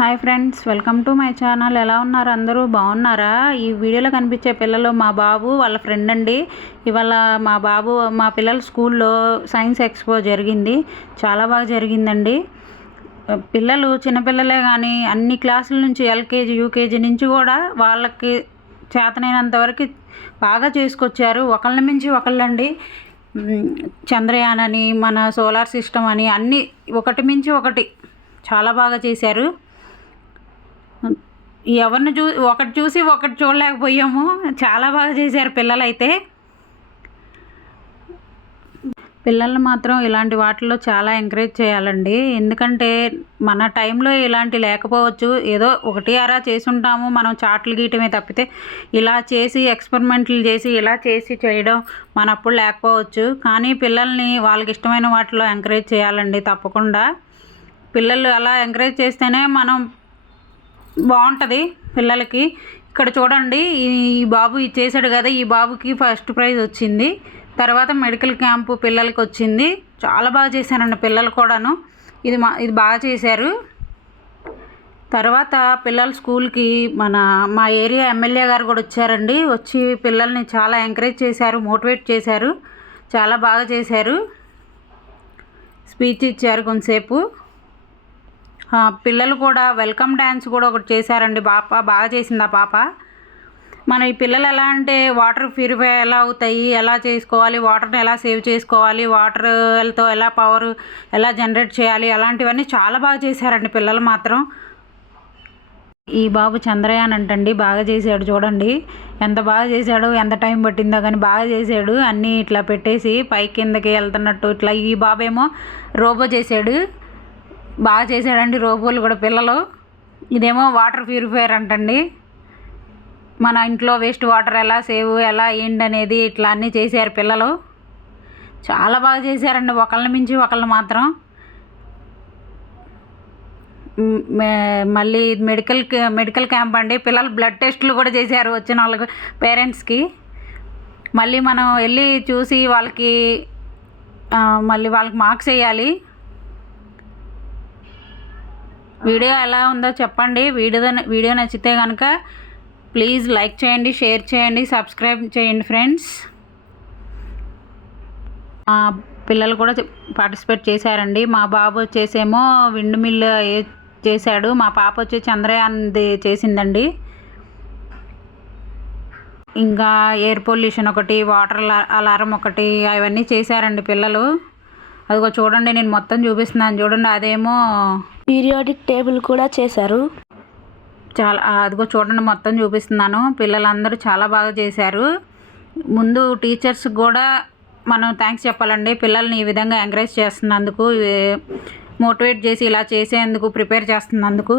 Hi friends, welcome to my channel. ఎలా ఉన్నారు? అందరూ బాగున్నారా? ఈ వీడియోలో కనిపించే పిల్లలు మా బాబు వాళ్ళ ఫ్రెండ్ అండి. ఇవాళ మా పిల్లల స్కూల్లో సైన్స్ ఎక్స్పో జరిగింది. చాలా బాగా జరిగిందండి. పిల్లలు చిన్నపిల్లలే కానీ అన్ని క్లాసుల నుంచి ఎల్కేజీ యూకేజీ నుంచి కూడా వాళ్ళకి చేతనైనంత వరకు బాగా చేసుకొచ్చారు. ఒకళ్ళని మించి ఒకళ్ళండి. చంద్రయాన్ అని, మన సోలార్ సిస్టమ్ అని అన్నీ ఒకటి మించి ఒకటి చాలా బాగా చేశారు. ఎవరిని ఒకటి చూసి ఒకటి చూడలేకపోయాము. చాలా బాగా చేశారు పిల్లలైతే. పిల్లల్ని మాత్రం ఇలాంటి వాటిల్లో చాలా ఎంకరేజ్ చేయాలండి. ఎందుకంటే మన టైంలో ఇలాంటి లేకపోవచ్చు, ఏదో ఒకటి అరా చేసి ఉంటాము. మనం చాట్లు గీయటమే తప్పితే ఇలా చేసి ఎక్స్పెరిమెంట్లు చేసి ఇలా చేసి చేయడం మనప్పుడు లేకపోవచ్చు. కానీ పిల్లల్ని వాళ్ళకి ఇష్టమైన వాటిలో ఎంకరేజ్ చేయాలండి తప్పకుండా. పిల్లలు అలా ఎంకరేజ్ చేస్తేనే మనం బాగుంటుంది పిల్లలకి. ఇక్కడ చూడండి, ఈ బాబు ఇది చేశాడు కదా, ఈ బాబుకి ఫస్ట్ ప్రైజ్ వచ్చింది. తర్వాత మెడికల్ క్యాంపు పిల్లలకి వచ్చింది. చాలా బాగా చేశారండి పిల్లలు కూడాను. ఇది బాగా చేశారు. తర్వాత పిల్లల స్కూల్కి మా ఏరియా ఎమ్మెల్యే గారు కూడా వచ్చారండి. వచ్చి పిల్లల్ని చాలా ఎంకరేజ్ చేశారు, మోటివేట్ చేశారు. చాలా బాగా చేశారు. స్పీచ్ ఇచ్చారు కొంతసేపు. పిల్లలు కూడా వెల్కమ్ డ్యాన్స్ కూడా ఒకటి చేశారండి. బాగా చేసింది ఆ పాప. మన ఈ పిల్లలు ఎలా అంటే వాటర్ ప్యూరిఫై ఎలా అవుతాయి, ఎలా చేసుకోవాలి, వాటర్ని ఎలా సేవ్ చేసుకోవాలి, వాటర్తో ఎలా పవర్ ఎలా జనరేట్ చేయాలి, అలాంటివన్నీ చాలా బాగా చేశారండి పిల్లలు మాత్రం. ఈ బాబు చంద్రయాన్ అంటండి, బాగా చేశాడు. చూడండి ఎంత బాగా చేశాడు, ఎంత టైం పట్టిందో కానీ బాగా చేశాడు. అన్నీ ఇట్లా పెట్టేసి పై కిందకి వెళ్తున్నట్టు ఇట్లా. ఈ బాబేమో రోబో చేశాడు. బాగా చేశాడండి రోబోలు కూడా పిల్లలు. ఇదేమో వాటర్ ప్యూరిఫైయర్ అంటండి. మన ఇంట్లో వేస్ట్ వాటర్ ఎలా సేవ్ ఎలా ఏంటనేది ఇట్లా అన్నీ చేశారు పిల్లలు. చాలా బాగా చేశారండి, ఒకళ్ళని మించి ఒకళ్ళు మాత్రం. మళ్ళీ మెడికల్ క్యాంప్ అండి. పిల్లలు బ్లడ్ టెస్టులు కూడా చేశారు వచ్చిన వాళ్ళకి పేరెంట్స్కి. మళ్ళీ మనం వెళ్ళి చూసి మళ్ళీ వాళ్ళకి మార్క్స్ వేయాలి. వీడియో ఎలా ఉందో చెప్పండి. వీడియో నచ్చితే కనుక ప్లీజ్ లైక్ చేయండి, షేర్ చేయండి, సబ్స్క్రైబ్ చేయండి ఫ్రెండ్స్. పిల్లలు కూడా పార్టిసిపేట్ చేశారండి. మా బాబు వచ్చేసేమో విండ్ మిల్ చేశాడు. మా పాప వచ్చి చంద్రయాన్ది చేసిందండి. ఇంకా ఎయిర్ పొల్యూషన్ ఒకటి, వాటర్ అలారం ఒకటి, అవన్నీ చేశారండి పిల్లలు. అదిగో చూడండి, నేను మొత్తం చూపిస్తున్నాను చూడండి. అదేమో పీరియాడిక్ టేబుల్ కూడా చేశారు. అదిగో చూడండి, మొత్తం చూపిస్తున్నాను. పిల్లలందరూ చాలా బాగా చేశారు. ముందు టీచర్స్ కూడా మనం థ్యాంక్స్ చెప్పాలండి. పిల్లల్ని ఈ విధంగా ఎంకరేజ్ చేస్తున్నందుకు, మోటివేట్ చేసి ఇలా చేసేందుకు, ప్రిపేర్ చేస్తున్నందుకు.